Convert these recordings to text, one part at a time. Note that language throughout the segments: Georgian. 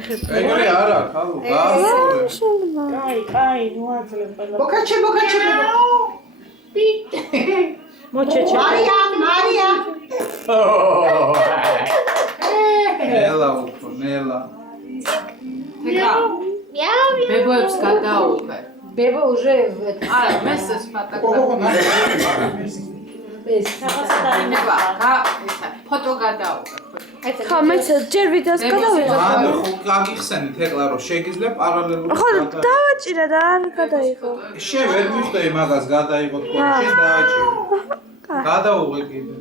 ეგრე არა, ხალო, გაასწორე. კაი, ნუ აძლევ ყველა. ბოკაჩე. მოჩეჩე. მარია. ნელა უფრო, ნელა. Тека. Бебоებს გადაუღე. Беба уже არა, მესეს ფოტოგრაფია. ფოტო გადაუღე. ხა მეც ჯერ ვიდეოს გადავიღე. ანუ ხო გაგიხსენით ეკლა რომ შეგიძლია პარალელურად ხო დავაჭირა და არ გადაიღო. შენ ვერ მიხვდები მაგას გადაიღო თქო შენ დააჭირე. გადაუღე კიდე.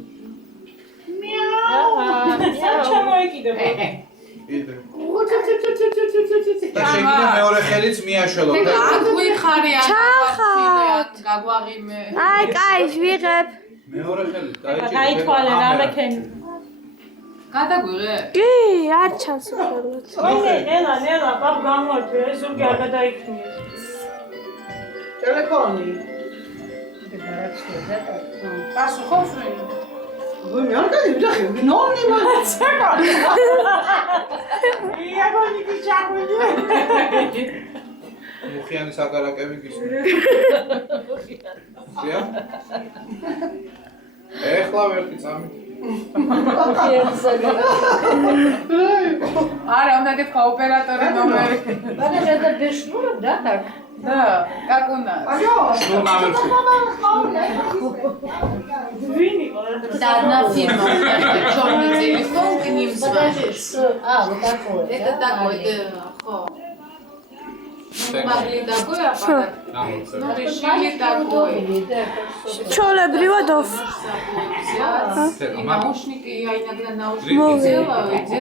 ჩამოეკიდე. კიდე. და შეგიძლია მეორე ხელიც მიაშველო. აგვიხარი ჩახათ. გაგვაღიმე. აი, კაი, ვიღებ. მეორე ხელით დაიჭირე. გაითვალე რამე ქენ. გადაგვიღე? კი, არ ჩანს უბრალოდ. ნელა, ბაბ გამოვარდე, ზურგი არ გადაიქნიეს. ტელეფონი. პასუხობს ვინ? ვინ არ გადავიდახე, ნონი მაცა. იაგონი გიჩაგული. მუხიანი საკარაკები გისურვ. ხია? ეხლა ვერტი წამი. არა, უნდა გეთქვა ოპერატორი ნომერი. Подожди, это без шнура, да, так? Да, как у нас. Шнур номер 3. ვინ იყო? Да, одна фирма. Чёрный телефон к ним Подожди, звонишь. что? Вот такое. Это такой, да, хо. Ну, могли такой аппарат. Ну, решили такой. ჩოლებრივად ოფ. И наушники, я иногда наушники делаю.